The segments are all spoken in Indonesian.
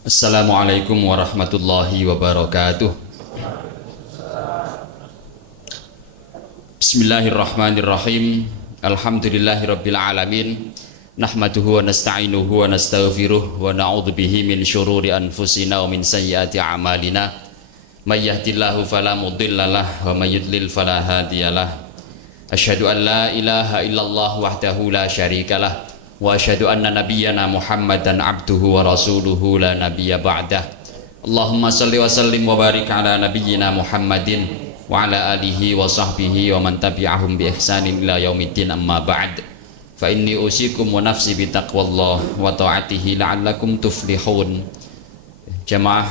Assalamualaikum warahmatullahi wabarakatuh. Bismillahirrahmanirrahim. Alhamdulillahirabbil alamin. Nahmaduhu wa nasta'inuhu wa nastaghfiruh wa na'udzu bihi min syururi anfusina wa min sayyiati a'malina. May yahdihillahu fala mudhillalah wa may yudlil fala hadiyalah. Asyhadu an la ilaha illallah wahdahu la syarikalah wa asyhadu anna nabiyyana Muhammadan abduhu wa rasuluhu la nabiyya ba'dah. Allahumma shalli wa sallim wa barik ala nabiyyina Muhammadin wa ala alihi wa sahbihi wa man tabi'ahum bi ihsanin ila yaumiddin, amma ba'd. Fa inni usikum wa nafsi bi taqwallah wa ta'atihi la'allakum tuflihun. Jamaah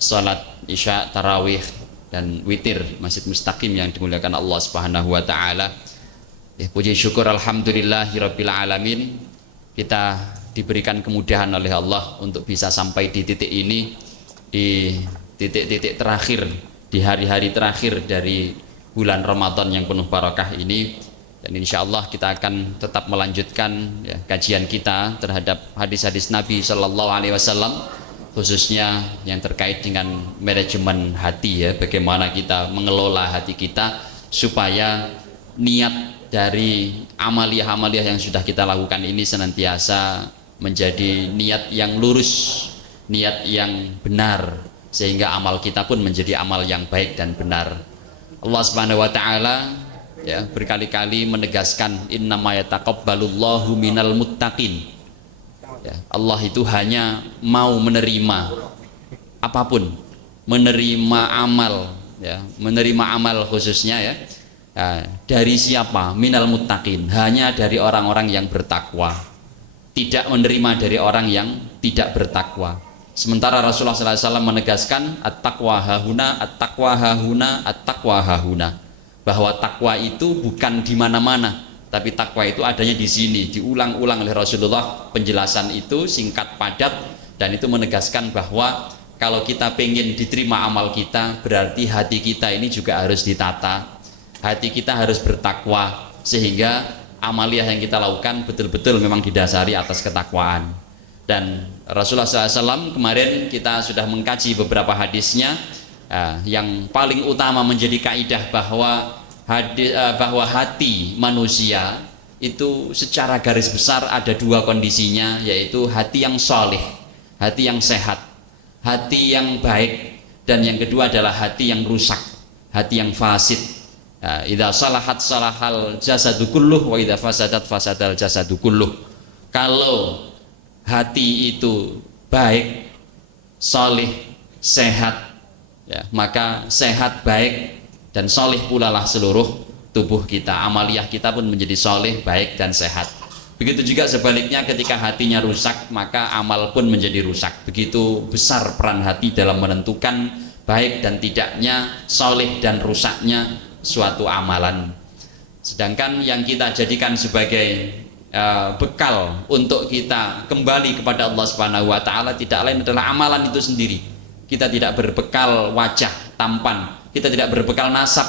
salat isya, tarawih dan witir Masjid Mustaqim yang dimuliakan Allah Subhanahu wa taala. Puji syukur alhamdulillahirabbil alamin, kita diberikan kemudahan oleh Allah untuk bisa sampai di titik ini, di titik-titik terakhir, di hari-hari terakhir dari bulan Ramadan yang penuh barakah ini. Dan insya Allah kita akan tetap melanjutkan kajian kita terhadap hadis-hadis Nabi Shallallahu Alaihi Wasallam, khususnya yang terkait dengan manajemen hati, bagaimana kita mengelola hati kita supaya niat dari amaliyah-amaliyah yang sudah kita lakukan ini senantiasa menjadi niat yang lurus, niat yang benar, sehingga amal kita pun menjadi amal yang baik dan benar. Allah Subhanahu wa taala berkali-kali menegaskan innama yataqabbalullahu minal muttaqin. Allah itu hanya mau menerima apapun, menerima amal, menerima amal khususnya dari siapa? Minal muttaqin, hanya dari orang-orang yang bertakwa, tidak menerima dari orang yang tidak bertakwa. Sementara Rasulullah SAW menegaskan at-taqwa hahuna, at-taqwa hahuna, at-taqwa hahuna, bahwa takwa itu bukan di mana-mana, tapi takwa itu adanya di sini. Diulang-ulang oleh Rasulullah penjelasan itu singkat padat, dan itu menegaskan bahwa kalau kita pengen diterima amal kita, berarti hati kita ini juga harus ditata, hati kita harus bertakwa, sehingga amaliyah yang kita lakukan betul-betul memang didasari atas ketakwaan. Dan Rasulullah SAW kemarin kita sudah mengkaji beberapa hadisnya, yang paling utama menjadi kaidah bahwa hati manusia itu secara garis besar ada dua kondisinya, yaitu hati yang soleh, hati yang sehat, hati yang baik, dan yang kedua adalah hati yang rusak, hati yang fasid. Idza salahat salahal jasadu kulluh wa idza fasadat fasadal jasadu kulluh. Kalau hati itu baik, soleh, sehat, maka sehat, baik, dan soleh pula lah seluruh tubuh kita. Amaliyah kita pun menjadi soleh, baik, dan sehat. Begitu juga sebaliknya, ketika hatinya rusak, maka amal pun menjadi rusak. Begitu besar peran hati dalam menentukan baik dan tidaknya, soleh dan rusaknya suatu amalan. Sedangkan yang kita jadikan sebagai bekal untuk kita kembali kepada Allah Subhanahu wa taala tidak lain adalah amalan itu sendiri. Kita tidak berbekal wajah tampan, kita tidak berbekal nasab,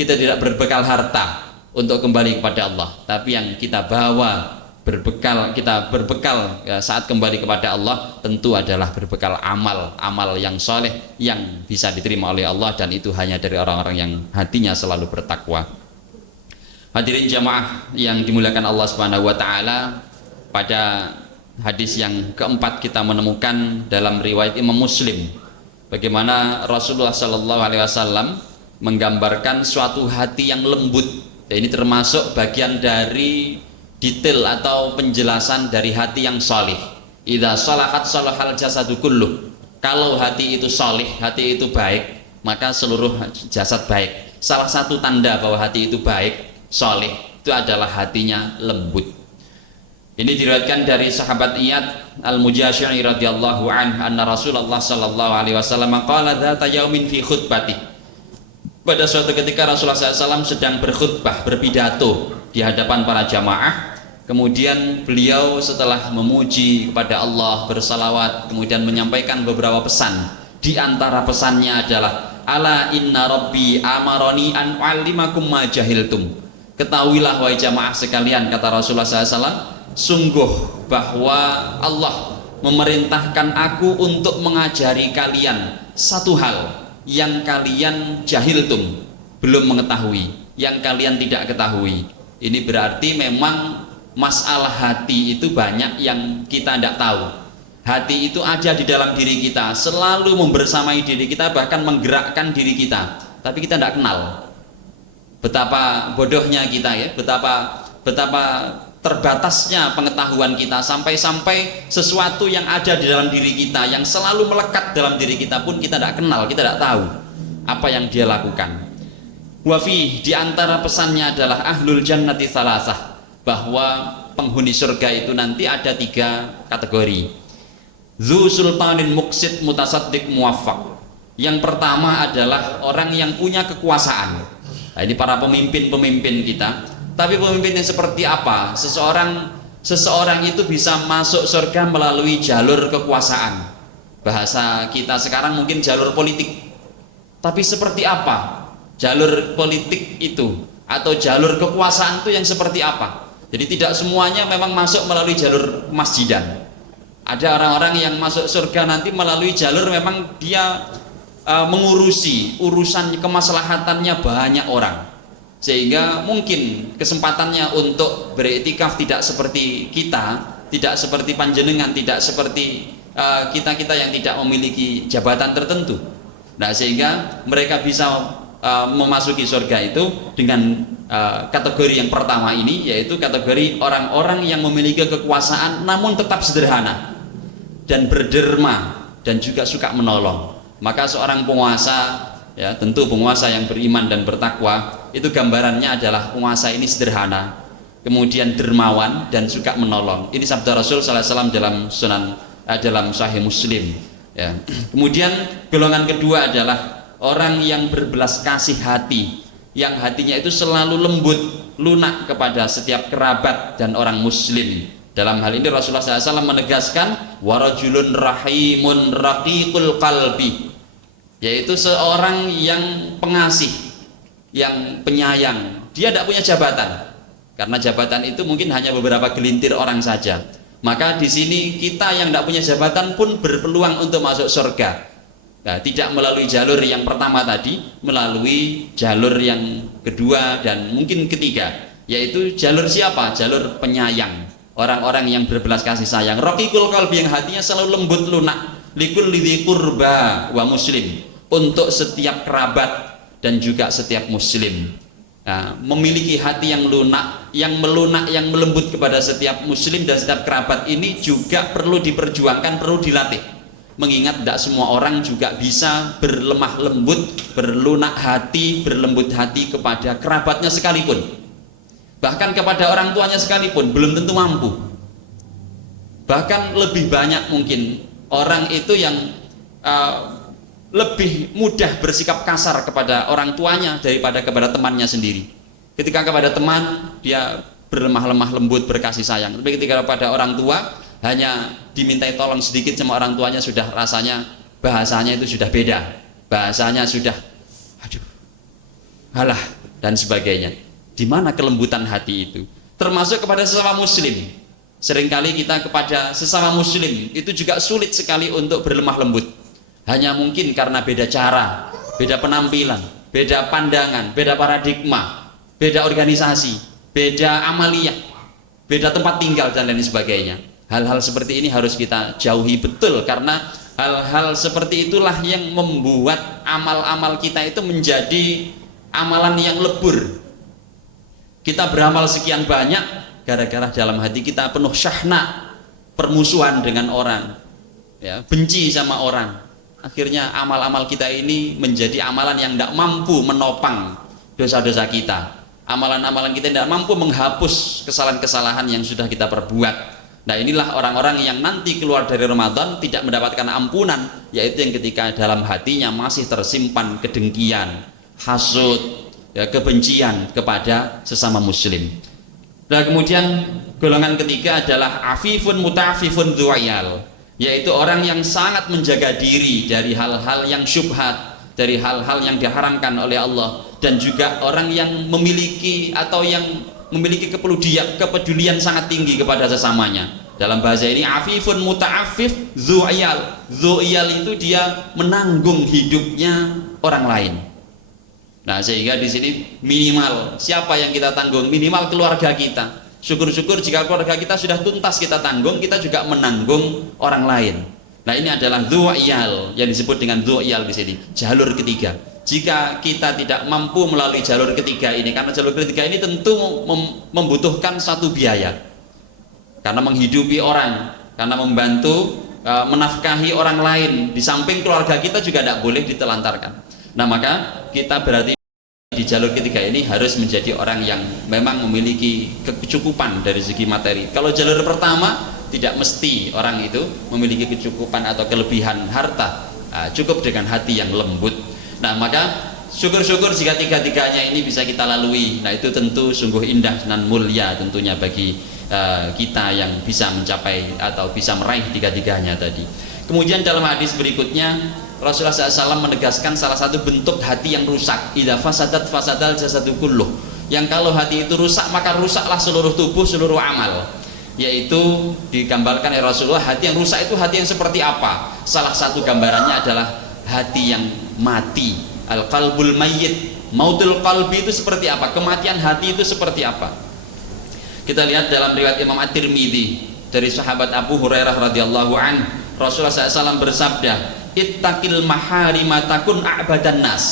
kita tidak berbekal harta untuk kembali kepada Allah, tapi yang kita bawa kita berbekal saat kembali kepada Allah tentu adalah berbekal amal yang soleh yang bisa diterima oleh Allah, dan itu hanya dari orang-orang yang hatinya selalu bertakwa. Hadirin jamaah yang dimuliakan Allah Subhanahu wa taala, pada hadis yang keempat kita menemukan dalam riwayat Imam Muslim bagaimana Rasulullah Sallallahu Alaihi Wasallam menggambarkan suatu hati yang lembut. Dan ini termasuk bagian dari detail atau penjelasan dari hati yang solih. Idza salahat salahal jasadu kulluh. Kalau hati itu solih, hati itu baik, maka seluruh jasad baik. Salah satu tanda bahwa hati itu baik, soleh, itu adalah hatinya lembut. Ini diriwayatkan dari sahabat Iyad Al-Mujashi'i radhiyallahu anhu anna Rasulullah sallallahu alaihi wasallam qala dzata yaumin fi khutbati. Pada suatu ketika Rasulullah SAW sedang berkhutbah, berpidato di hadapan para jamaah. Kemudian beliau setelah memuji kepada Allah, bersalawat, kemudian menyampaikan beberapa pesan. Di antara pesannya adalah ala inna rabbi amaroni an u'allimakum ma jahiltum. Ketahuilah wahai jamaah sekalian, kata Rasulullah SAW, sungguh bahwa Allah memerintahkan aku untuk mengajari kalian satu hal yang kalian jahiltum, belum mengetahui, yang kalian tidak ketahui. Ini berarti memang masalah hati itu banyak yang kita tidak tahu. Hati itu ada di dalam diri kita, selalu membersamai diri kita, bahkan menggerakkan diri kita, tapi kita tidak kenal. Betapa bodohnya kita ya, betapa terbatasnya pengetahuan kita, sampai-sampai sesuatu yang ada di dalam diri kita, yang selalu melekat dalam diri kita pun kita tidak kenal, kita tidak tahu apa yang dia lakukan. Wafi, di antara pesannya adalah ahlul jannati salasah, bahwa penghuni surga itu nanti ada 3 kategori. Dzu sultanin muqsid mutasaddiq muwaffaq. Yang pertama adalah orang yang punya kekuasaan. Nah, ini para pemimpin-pemimpin kita. Tapi pemimpin yang seperti apa? Seseorang itu bisa masuk surga melalui jalur kekuasaan. Bahasa kita sekarang mungkin jalur politik. Tapi seperti apa jalur politik itu? Atau jalur kekuasaan itu yang seperti apa? Jadi tidak semuanya memang masuk melalui jalur masjidan. Ada orang-orang yang masuk surga nanti melalui jalur memang dia mengurusi urusan kemaslahatannya banyak orang, sehingga mungkin kesempatannya untuk beriktikaf tidak seperti kita, tidak seperti panjenengan, tidak seperti kita-kita yang tidak memiliki jabatan tertentu. Nah, sehingga mereka bisa memasuki surga itu dengan kategori yang pertama ini, yaitu kategori orang-orang yang memiliki kekuasaan namun tetap sederhana dan berderma dan juga suka menolong. Maka seorang penguasa, ya tentu penguasa yang beriman dan bertakwa, itu gambarannya adalah penguasa ini sederhana, kemudian dermawan dan suka menolong. Ini sabda Rasul sallallahu alaihi wasallam dalam Sahih Muslim. Ya. Kemudian golongan kedua adalah orang yang berbelas kasih hati, yang hatinya itu selalu lembut, lunak kepada setiap kerabat dan orang muslim. Dalam hal ini Rasulullah SAW menegaskan warajulun rahimun raqiqul qalbi, yaitu seorang yang pengasih, yang penyayang. Dia tidak punya jabatan, karena jabatan itu mungkin hanya beberapa gelintir orang saja. Maka di sini kita yang tidak punya jabatan pun berpeluang untuk masuk surga. Nah, tidak melalui jalur yang pertama tadi, melalui jalur yang kedua dan mungkin ketiga, yaitu jalur siapa? Jalur penyayang, orang-orang yang berbelas kasih sayang. Raqiqul qalbi, yang hatinya selalu lembut lunak, likul lidzi qurba wa muslim, untuk setiap kerabat dan juga setiap muslim. Nah, memiliki hati yang lunak, yang melunak, yang melembut kepada setiap muslim dan setiap kerabat ini juga perlu diperjuangkan, perlu dilatih. Mengingat tidak semua orang juga bisa berlemah lembut, berlunak hati, berlembut hati kepada kerabatnya sekalipun. Bahkan kepada orang tuanya sekalipun belum tentu mampu. Bahkan lebih banyak mungkin orang itu yang lebih mudah bersikap kasar kepada orang tuanya daripada kepada temannya sendiri. Ketika kepada teman dia berlemah-lemah lembut, berkasih sayang, tapi ketika kepada orang tua hanya dimintai tolong sedikit sama orang tuanya sudah rasanya bahasanya itu sudah beda, bahasanya sudah aduh, halah dan sebagainya. Di mana kelembutan hati itu? Termasuk kepada sesama muslim. Seringkali kita kepada sesama muslim itu juga sulit sekali untuk berlemah lembut. Hanya mungkin karena beda cara, beda penampilan, beda pandangan, beda paradigma, beda organisasi, beda amaliyah, beda tempat tinggal dan lain sebagainya. Hal-hal seperti ini harus kita jauhi betul, karena hal-hal seperti itulah yang membuat amal-amal kita itu menjadi amalan yang lebur. Kita beramal sekian banyak gara-gara dalam hati kita penuh syahna, permusuhan dengan orang, ya, benci sama orang. Akhirnya amal-amal kita ini menjadi amalan yang tidak mampu menopang dosa-dosa kita. Amalan-amalan kita tidak mampu menghapus kesalahan-kesalahan yang sudah kita perbuat. Nah, inilah orang-orang yang nanti keluar dari Ramadan tidak mendapatkan ampunan, yaitu yang ketika dalam hatinya masih tersimpan kedengkian, hasud, ya, kebencian kepada sesama muslim. Dan kemudian golongan ketiga adalah afifun muta'afifun dzu'ayal, yaitu orang yang sangat menjaga diri dari hal-hal yang syubhat, dari hal-hal yang diharamkan oleh Allah, dan juga orang yang memiliki atau yang memiliki kepedulian sangat tinggi kepada sesamanya. Dalam bahasa ini afifun muta'affif dzu'iyal. Dzu'iyal itu dia menanggung hidupnya orang lain. Nah, sehingga di sini minimal siapa yang kita tanggung? Minimal keluarga kita. Syukur-syukur jika keluarga kita sudah tuntas kita tanggung, kita juga menanggung orang lain. Nah, ini adalah dzu'iyal yang disebut dengan dzu'iyal di sini, jalur ketiga. Jika kita tidak mampu melalui jalur ketiga ini, karena jalur ketiga ini tentu membutuhkan satu biaya. Karena menghidupi orang, karena membantu menafkahi orang lain, di samping keluarga kita juga tidak boleh ditelantarkan. Nah, maka kita berarti di jalur ketiga ini harus menjadi orang yang memang memiliki kecukupan dari segi materi. Kalau jalur pertama tidak mesti orang itu memiliki kecukupan atau kelebihan harta, cukup dengan hati yang lembut. Nah, maka syukur-syukur jika tiga-tiganya ini bisa kita lalui. Nah, itu tentu sungguh indah dan mulia tentunya bagi kita yang bisa mencapai atau bisa meraih tiga-tiganya tadi. Kemudian dalam hadis berikutnya Rasulullah SAW menegaskan salah satu bentuk hati yang rusak, idza fasadat fasadal jasadu kulluh, yang kalau hati itu rusak maka rusaklah seluruh tubuh, seluruh amal. Yaitu digambarkan oleh Rasulullah, hati yang rusak itu hati yang seperti apa? Salah satu gambarannya adalah hati yang mati, al-qalbul mayyit. Mautul qalbi itu seperti apa? Kematian hati itu seperti apa? Kita lihat dalam riwayat Imam At-Tirmidzi dari sahabat Abu Hurairah radhiyallahu an, Rasulullah SAW bersabda, ittaqil maharima takun a'badan nas.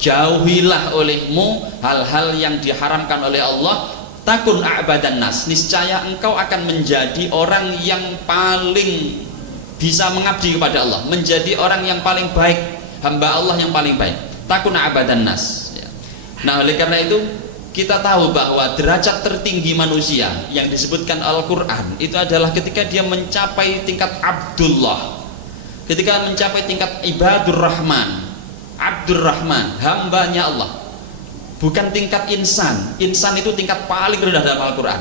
Jauhilah olehmu hal-hal yang diharamkan oleh Allah, takun a'badan nas. Niscaya engkau akan menjadi orang yang paling bisa mengabdi kepada Allah, menjadi orang yang paling baik, hamba Allah yang paling baik. Takun a'badan nas. Nah, oleh karena itu kita tahu bahwa derajat tertinggi manusia yang disebutkan Al-Quran itu adalah ketika dia mencapai tingkat Abdullah, ketika mencapai tingkat Ibadur Rahman, Abdur Rahman, hambanya Allah, bukan tingkat insan. Insan itu tingkat paling rendah dalam Al-Quran.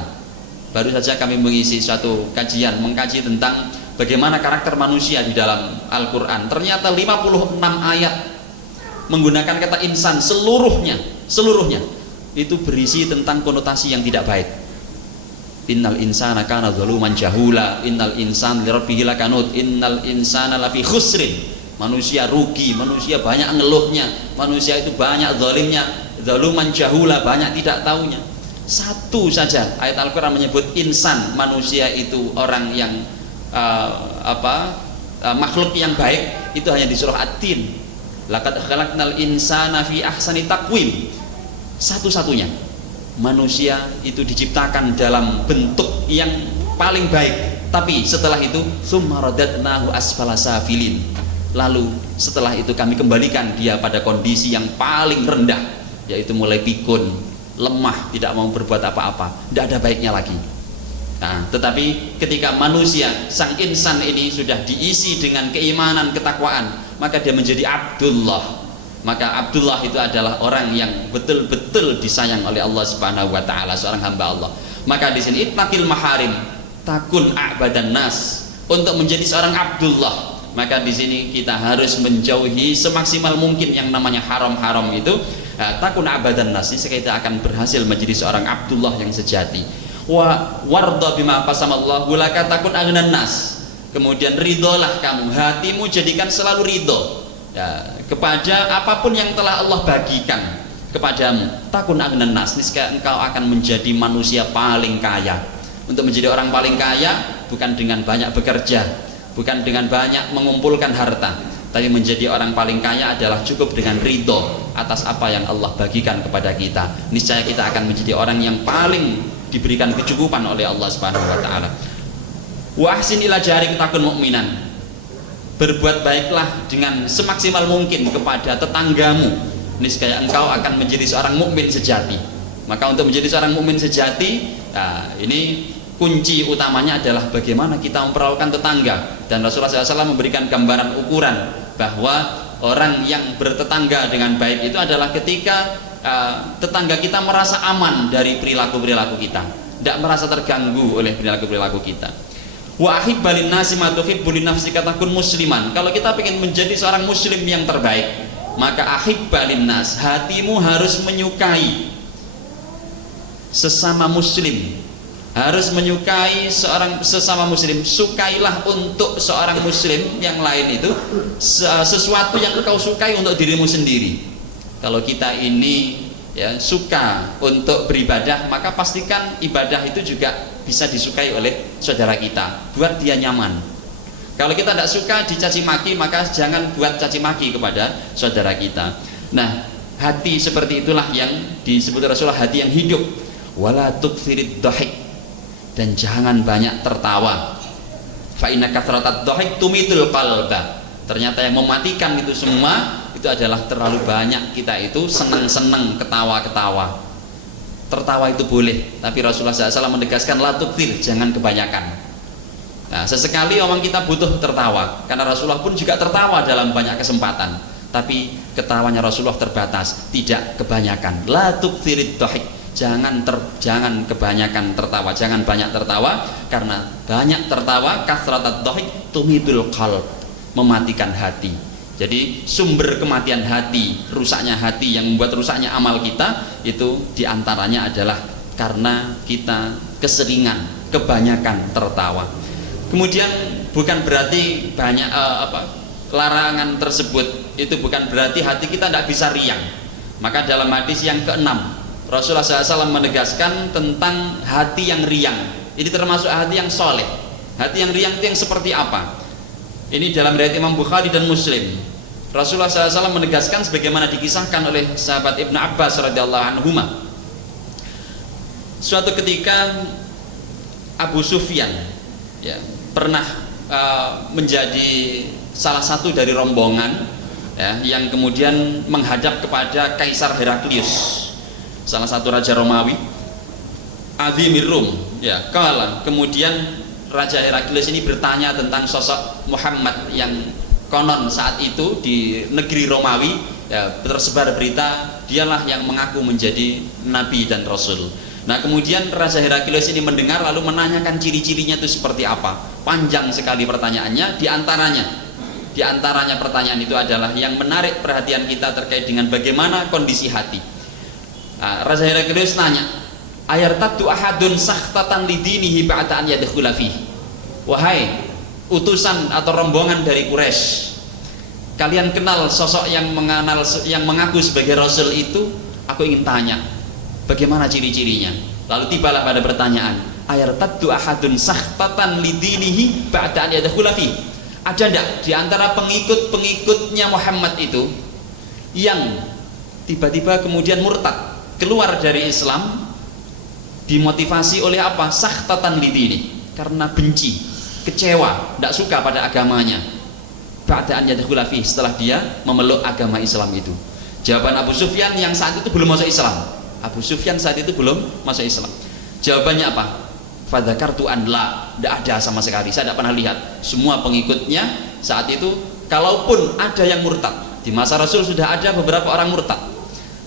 Baru saja kami mengisi suatu kajian mengkaji tentang bagaimana karakter manusia di dalam Al-Quran. Ternyata 56 ayat menggunakan kata insan seluruhnya itu berisi tentang konotasi yang tidak baik. Innal insana kana zaluman jahula, innal insana lirabbih lakanut, innal insana lafi khusrin. Manusia rugi, manusia banyak ngeluhnya, manusia itu banyak zalimnya, zaluman jahula, banyak tidak taunya. Satu saja ayat Al-Qur'an menyebut insan, manusia itu orang yang makhluk yang baik, itu hanya di surah At-Tin. Laqad khalaqnal insana fi ahsani taqwim. Satu-satunya manusia itu diciptakan dalam bentuk yang paling baik, tapi setelah itu summa radadnahu asfala safilin, lalu setelah itu kami kembalikan dia pada kondisi yang paling rendah, yaitu mulai pikun, lemah, tidak mau berbuat apa-apa, tidak ada baiknya lagi. Nah, tetapi ketika manusia, sang insan ini sudah diisi dengan keimanan, ketakwaan, maka dia menjadi Abdullah. Maka Abdullah itu adalah orang yang betul-betul disayang oleh Allah Subhanahu wa taala, seorang hamba Allah. Maka di sini ittaqil maharim takun a'badan nas. Untuk menjadi seorang Abdullah, maka di sini kita harus menjauhi semaksimal mungkin yang namanya haram-haram itu. Takun a'badan nas, ini kita akan berhasil menjadi seorang Abdullah yang sejati. Wa warda bima qasamallahu laka takun aghnan nas. Kemudian ridholah kamu, hatimu jadikan selalu ridho kepada apapun yang telah Allah bagikan kepadamu. Takun aghnan nas, niscaya engkau akan menjadi manusia paling kaya. Untuk menjadi orang paling kaya bukan dengan banyak bekerja, bukan dengan banyak mengumpulkan harta, tapi menjadi orang paling kaya adalah cukup dengan ridho atas apa yang Allah bagikan kepada kita. Niscaya kita akan menjadi orang yang paling diberikan kecukupan oleh Allah Subhanahu wa taala. Wa ahsin ila jarik takun mukminan. Berbuat baiklah dengan semaksimal mungkin kepada tetanggamu, niscaya engkau akan menjadi seorang mukmin sejati. Maka untuk menjadi seorang mukmin sejati, ini kunci utamanya adalah bagaimana kita memperlakukan tetangga. Dan Rasulullah SAW memberikan gambaran ukuran bahwa orang yang bertetangga dengan baik itu adalah ketika tetangga kita merasa aman dari perilaku-perilaku kita, tidak merasa terganggu oleh perilaku-perilaku kita. Wa ahibbalin nasi ma tuhibbu li nafsika takun musliman. Kalau kita ingin menjadi seorang muslim yang terbaik, maka ahibbalin nas, hatimu harus menyukai sesama muslim harus menyukai seorang sesama muslim. Sukailah untuk seorang muslim yang lain itu sesuatu yang kau sukai untuk dirimu sendiri. Kalau kita ini ya suka untuk beribadah, maka pastikan ibadah itu juga bisa disukai oleh saudara kita, buat dia nyaman. Kalau kita tidak suka dicaci maki, maka jangan buat caci maki kepada saudara kita. Nah, hati seperti itulah yang disebut Rasulullah hati yang hidup. Wala tuktsirid dhahik, dan jangan banyak tertawa. Fa inna kathratad dhahik tumitul qalba. Ternyata yang mematikan itu semua itu adalah terlalu banyak kita itu senang-senang ketawa-ketawa. Tertawa itu boleh, tapi Rasulullah SAW menegaskan la tuktsir, jangan kebanyakan. Nah, sesekali memang kita butuh tertawa, karena Rasulullah pun juga tertawa dalam banyak kesempatan. Tapi ketawanya Rasulullah terbatas, tidak kebanyakan. La tuktsirid dhahik. Jangan kebanyakan tertawa, jangan banyak tertawa, karena banyak tertawa kathratad dhahik tumitul qalb, mematikan hati. Jadi sumber kematian hati, rusaknya hati, yang membuat rusaknya amal kita itu diantaranya adalah karena kita keseringan, kebanyakan tertawa. Kemudian bukan berarti banyak larangan tersebut itu bukan berarti hati kita tidak bisa riang. Maka dalam hadis yang ke-6 Rasulullah SAW menegaskan tentang hati yang riang. Ini termasuk hati yang soleh. Hati yang riang itu yang seperti apa? Ini dalam riwayat Imam Bukhari dan Muslim. Rasulullah SAW menegaskan sebagaimana dikisahkan oleh sahabat Ibnu Abbas radhiyallahu anhuma. Suatu ketika Abu Sufyan ya, pernah menjadi salah satu dari rombongan ya, yang kemudian menghadap kepada Kaisar Heraklius, salah satu raja Romawi, Azimir Rum ya. Kemudian Raja Heraklius ini bertanya tentang sosok Muhammad yang konon saat itu di negeri Romawi ya, tersebar berita dialah yang mengaku menjadi nabi dan rasul. Nah, kemudian Raja Heraklius ini mendengar lalu menanyakan ciri-cirinya itu seperti apa. Panjang sekali pertanyaannya, di antaranya pertanyaan itu adalah yang menarik perhatian kita terkait dengan bagaimana kondisi hati. Nah, Raja Heraklius nanya, ayartaddu ahadun sakhtatan lidinihi ba'da an yadkhula fihi. Wahai utusan atau rombongan dari Quraisy, kalian kenal sosok yang mengaku sebagai rasul itu? Aku ingin tanya, bagaimana ciri-cirinya? Lalu tibalah pada pertanyaan, ayartaddu ahadun sakhtatan lidinihi ba'da an yadkhula fihi. Ada enggak di antara pengikut-pengikutnya Muhammad itu yang tiba-tiba kemudian murtad, keluar dari Islam, dimotivasi oleh apa? Sakhtatan lidini, karena benci, kecewa, tidak suka pada agamanya. Ba'da an yadkhula fihi, setelah dia memeluk agama Islam itu. Jawaban Abu Sufyan yang saat itu belum masuk Islam. Abu Sufyan saat itu belum masuk Islam. Jawabannya apa? Fadzakartu an la, tidak ada sama sekali, saya tidak pernah lihat. Semua pengikutnya saat itu, kalaupun ada yang murtad, di masa Rasul sudah ada beberapa orang murtad.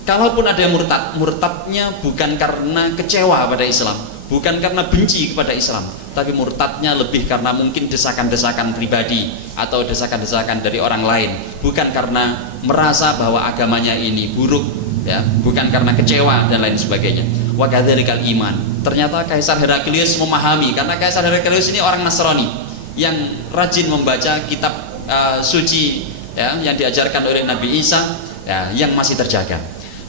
Kalaupun ada yang murtad, murtadnya bukan karena kecewa pada Islam, bukan karena benci kepada Islam, tapi murtadnya lebih karena mungkin desakan-desakan pribadi atau desakan-desakan dari orang lain, bukan karena merasa bahwa agamanya ini buruk ya, bukan karena kecewa dan lain sebagainya. Wa kadzalikal iman. Ternyata Kaisar Heraklius memahami, karena Kaisar Heraklius ini orang Nasrani yang rajin membaca kitab suci ya, yang diajarkan oleh Nabi Isa ya, yang masih terjaga.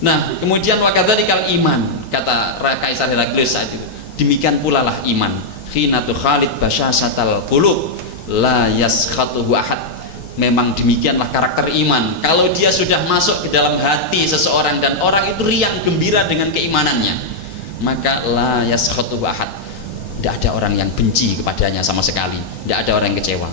Nah, kemudian wa kadzalikal iman, kata Kaisar Heraklius saat itu, demikian pula lah iman. Khinatu Khalid basyasatal qulub la yaskhatuhu ahad. Memang demikianlah karakter iman. Kalau dia sudah masuk ke dalam hati seseorang dan orang itu riang gembira dengan keimanannya, maka la yaskhatuhu ahad. Tidak ada orang yang benci kepadanya sama sekali, tidak ada orang yang kecewa.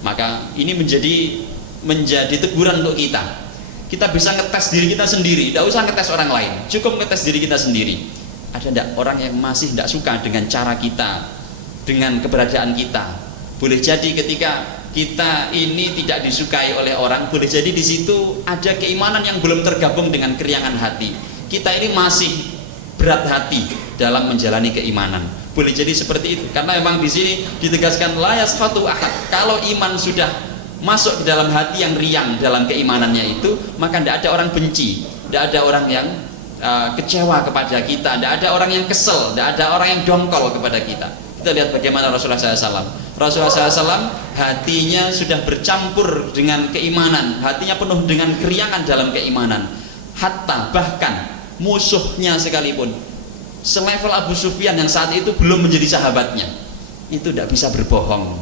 Maka ini menjadi teguran untuk kita. Kita bisa ngetes diri kita sendiri, tidak usah ngetes orang lain, cukup ngetes diri kita sendiri. Ada tidak orang yang masih tidak suka dengan cara kita, dengan keberadaan kita? Boleh jadi ketika kita ini tidak disukai oleh orang, boleh jadi di situ ada keimanan yang belum tergabung dengan keriangan hati. Kita ini masih berat hati dalam menjalani keimanan. Boleh jadi seperti itu, karena memang di sini ditegaskan la yaskhatu ahad. Kalau iman sudah masuk ke dalam hati yang riang dalam keimanannya itu, maka tidak ada orang benci, tidak ada orang yang kecewa kepada kita, tidak ada orang yang kesel, tidak ada orang yang dongkol kepada kita. Kita lihat bagaimana Rasulullah SAW. Rasulullah SAW hatinya sudah bercampur dengan keimanan, hatinya penuh dengan keriangan dalam keimanan. Hatta bahkan musuhnya sekalipun, selevel Abu Sufyan yang saat itu belum menjadi sahabatnya, itu tidak bisa berbohong.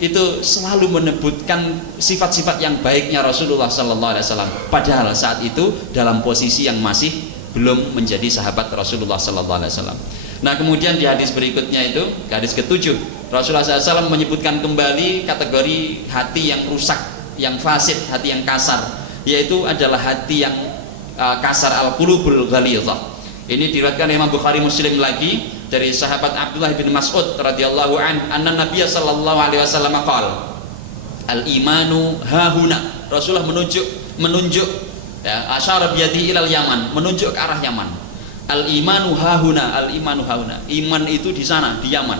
Itu selalu menyebutkan sifat-sifat yang baiknya Rasulullah SAW. Padahal saat itu dalam posisi yang masih belum menjadi sahabat Rasulullah SAW. Nah kemudian di hadis berikutnya itu, hadis ke-7, Rasulullah SAW menyebutkan kembali kategori hati yang rusak, yang fasid, hati yang kasar, yaitu adalah hati yang kasar, al-qulubul ghalidhah. Ini diriwayatkan Imam Bukhari Muslim lagi dari sahabat Abdullah bin Mas'ud radhiyallahu anna Nabiy sallallahu alaihi wasallam qala al-imanu hahuna. Rasulullah menunjuk ya, asyara biyadihi ilal Yaman, menunjuk ke arah Yaman. Al-imanu hahuna, al-imanu hahuna. Iman itu di sana, di Yaman.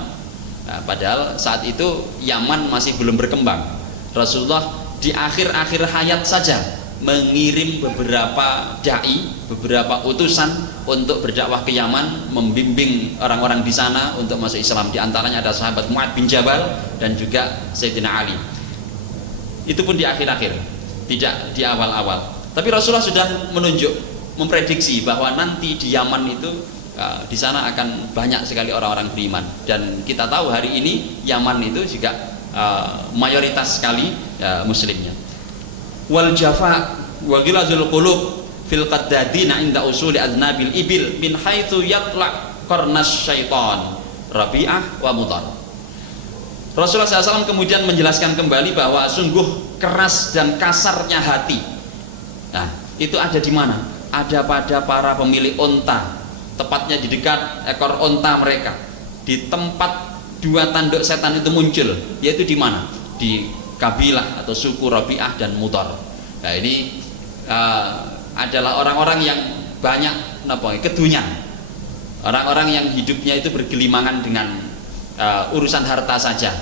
Nah, padahal saat itu Yaman masih belum berkembang. Rasulullah di akhir-akhir hayat saja mengirim beberapa dai, beberapa utusan untuk berdakwah ke Yaman, membimbing orang-orang di sana untuk masuk Islam. Di antaranya ada sahabat Mu'ad bin Jabal dan juga Sayyidina Ali. Itu pun di akhir-akhir, tidak di awal-awal. Tapi Rasulullah sudah menunjuk, memprediksi bahwa nanti di Yaman itu di sana akan banyak sekali orang-orang beriman. Dan kita tahu hari ini Yaman itu juga mayoritas sekali muslimnya. Wal jafa wa ghilazul qulub fil qaddadina inda usuli adnabil ibil min haitsu yatla qarnas syaitan Rabi'ah wa Mudar. Rasulullah SAW kemudian menjelaskan kembali bahwa sungguh keras dan kasarnya hati. Nah, itu ada di mana? Ada pada para pemilik onta, tepatnya di dekat ekor onta mereka, di tempat dua tanduk setan itu muncul, yaitu di mana? Di kabilah atau suku Rabi'ah dan Mudar. Nah ini adalah orang-orang yang banyak kedunyan, orang-orang yang hidupnya itu bergelimangan dengan urusan harta saja.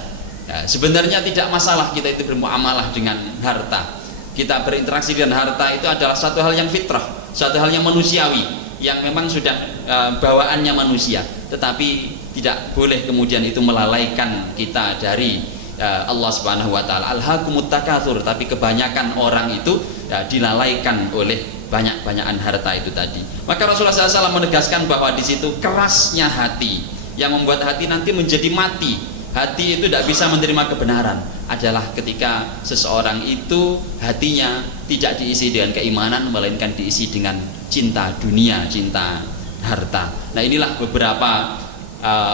Sebenarnya tidak masalah kita itu bermuamalah dengan harta, kita berinteraksi dengan harta itu adalah satu hal yang fitrah, satu hal yang manusiawi, yang memang sudah bawaannya manusia. Tetapi tidak boleh kemudian itu melalaikan kita dari Allah Subhanahu wa taala. Alhaakumut takatsur, tapi kebanyakan orang itu dilalaikan oleh banyak-banyakan harta itu tadi. Maka Rasulullah SAW menegaskan bahwa di situ kerasnya hati yang membuat hati nanti menjadi mati. Hati itu tidak bisa menerima kebenaran adalah ketika seseorang itu hatinya tidak diisi dengan keimanan, melainkan diisi dengan cinta dunia, cinta harta. Nah inilah beberapa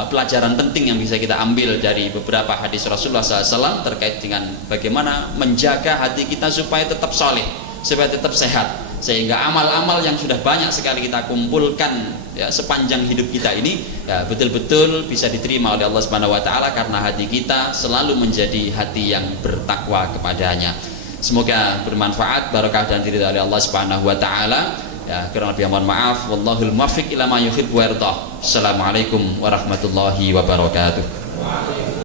pelajaran penting yang bisa kita ambil dari beberapa hadis Rasulullah SAW terkait dengan bagaimana menjaga hati kita supaya tetap soleh, supaya tetap sehat, sehingga amal-amal yang sudah banyak sekali kita kumpulkan ya, sepanjang hidup kita ini ya, betul-betul bisa diterima oleh Allah Subhanahu wa taala karena hati kita selalu menjadi hati yang bertakwa kepadanya. Semoga bermanfaat, barakah dan diridhai oleh Allah Subhanahu wa taala. Ya, kurang lebih mohon maaf. Wallahul muwaffiq ila ma yuhibbu wa yardah. Assalamualaikum warahmatullahi wabarakatuh.